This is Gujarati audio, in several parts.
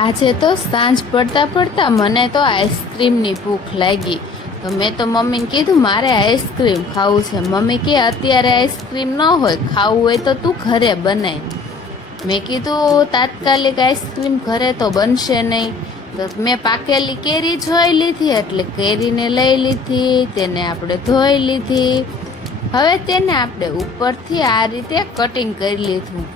આજે તો સાંજ પડતા પડતા મને તો આઈસ્ક્રીમની ભૂખ લાગી, તો મેં તો મમ્મીને કીધું મારે આઈસ્ક્રીમ ખાવું છે. મમ્મી કે અત્યારે આઈસ્ક્રીમ ન હોય, ખાવું હોય તો તું ઘરે બનાય. મેં કીધું તાત્કાલિક આઈસ્ક્રીમ ઘરે તો બનશે નહીં. તો મેં પાકેલી કેરી જોઈ લીધી, એટલે કેરીને લઈ લીધી, તેને આપણે ધોઈ લીધી. હવે તેને આપણે ઉપરથી આ રીતે કટિંગ કરી લીધું.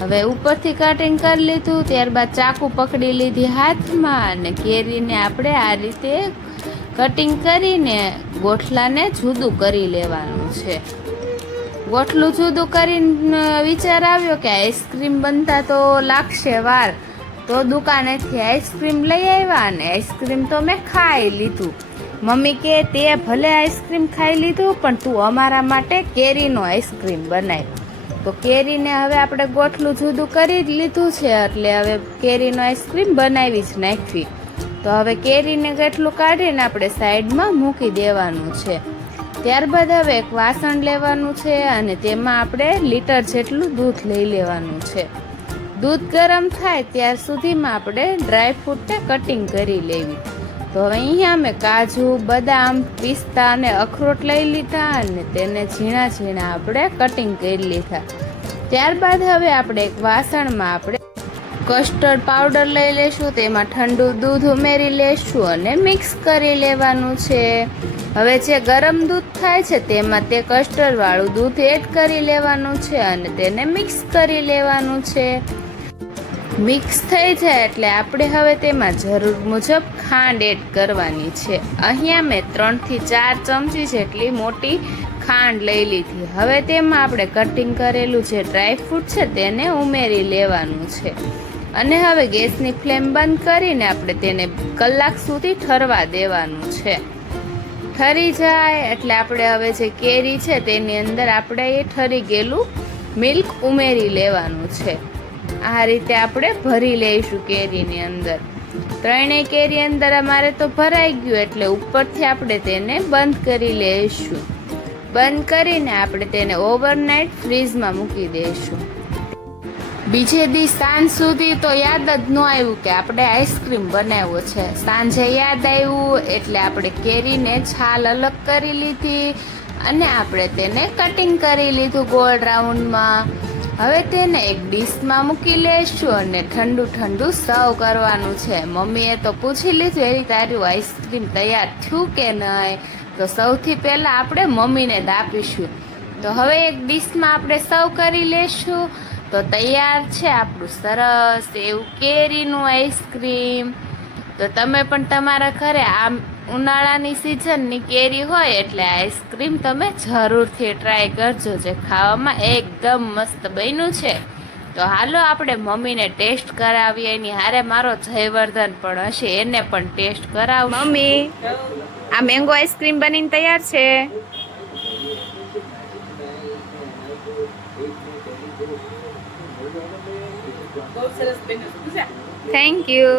હવે ઉપરથી કટિંગ કરી લીધું, ત્યારબાદ ચાકુ પકડી લીધી હાથમાં અને કેરીને આપણે આ રીતે કટિંગ કરીને ગોઠલાને જુદું કરી લેવાનું છે. ગોઠલું જુદું કરીને વિચાર આવ્યો કે આઈસ્ક્રીમ બનતા તો લાગશે વાર, તો દુકાનેથી આઈસ્ક્રીમ લઈ આવ્યા અને આઈસ્ક્રીમ તો મેં ખાઈ લીધું. મમ્મી કે તે ભલે આઈસ્ક્રીમ ખાઈ લીધું, પણ તું અમારા માટે કેરીનો આઈસ્ક્રીમ બનાવ. તો કેરીને હવે આપણે ગોઠલું જુદું કરી જ લીધું છે, એટલે હવે કેરીનો આઈસ્ક્રીમ બનાવી જ નાખવી. તો હવે કેરીને ગેટલું કાઢીને આપણે સાઈડમાં મૂકી દેવાનું છે. ત્યારબાદ હવે એક વાસણ લેવાનું છે અને તેમાં આપણે લીટર જેટલું દૂધ લઈ લેવાનું છે. દૂધ ગરમ થાય ત્યાર સુધીમાં આપણે ડ્રાયફ્રૂટને કટિંગ કરી લેવી. તો હવે અહીંયા અમે કાજુ, બદામ, પિસ્તા અને અખરોટ લઈ લીધા અને તેને ઝીણા ઝીણા આપણે કટિંગ કરી લીધા. ત્યારબાદ હવે આપણે એક વાસણમાં આપણે કસ્ટર્ડ પાવડર લઈ લેશું, તેમાં ઠંડુ દૂધ ઉમેરી લેશું અને મિક્સ કરી લેવાનું છે. હવે જે ગરમ દૂધ થાય છે તેમાં તે કસ્ટર્ડવાળું દૂધ એડ કરી લેવાનું છે અને તેને મિક્સ કરી લેવાનું છે. મિક્સ થઈ જાય એટલે આપણે હવે તેમાં જરૂર મુજબ ખાંડ એડ કરવાની છે. અહીંયા મેં 3 થી 4 ચમચી જેટલી મોટી ખાંડ લઈ લીધી. હવે તેમાં આપણે કટિંગ કરેલું જે ડ્રાયફ્રૂટ છે તેને ઉમેરી લેવાનું છે અને હવે ગેસની ફ્લેમ બંધ કરીને આપણે તેને કલાક સુધી ઠરવા દેવાનું છે. ઠરી જાય એટલે આપણે હવે જે કેરી છે તેની અંદર આપણે એ ઠરી ગયેલું મિલ્ક ઉમેરી લેવાનું છે. આ રીતે આપણે ભરી લઈશું કેરીની અંદર. ત્રણેય કેરી અંદર અમારે તો ભરાઈ ગયું, એટલે ઉપરથી આપણે તેને બંધ કરી લઈશું. બંધ કરીને આપણે તેને ઓવરનાઇટ ફ્રીઝમાં મૂકી દઈશું. બીજે દી સાંજ સુધી તો યાદ જ ન આવ્યું કે આપણે આઈસ્ક્રીમ બનાવ્યો છે. સાંજે યાદ આવ્યું એટલે આપણે કેરીને છાલ અલગ કરી લીધી અને આપણે તેને કટિંગ કરી લીધું ગોળ રાઉન્ડમાં. હવે તેને એક ડીશમાં મૂકી લઈશું અને ઠંડુ ઠંડુ સર્વ કરવાનું છે. મમ્મીએ તો પૂછી લીધું એવી તારું આઈસ્ક્રીમ તૈયાર થયું કે નહીં, તો સૌથી પહેલાં આપણે મમ્મીને જ આપીશું. તો હવે એક ડીશમાં આપણે સર્વ કરી લઈશું. તો તૈયાર છે આપણું સરસ એવું કેરીનું આઈસ્ક્રીમ. તો તમે પણ તમારા ઘરે આ ઉનાળાની સિઝનની કેરી હોય એટલે આઈસ્ક્રીમ તમે જરૂરથી ટ્રાય કરજો, જે ખાવામાં એકદમ મસ્ત બન્યું છે. તો હાલો આપણે મમ્મીને ટેસ્ટ કરાવીએ. એની હારે મારો જયવર્ધન પણ હશે, એને પણ ટેસ્ટ કરાવ. મમ્મી, આ મેંગો આઈસ્ક્રીમ બનીને તૈયાર છે. Thank you.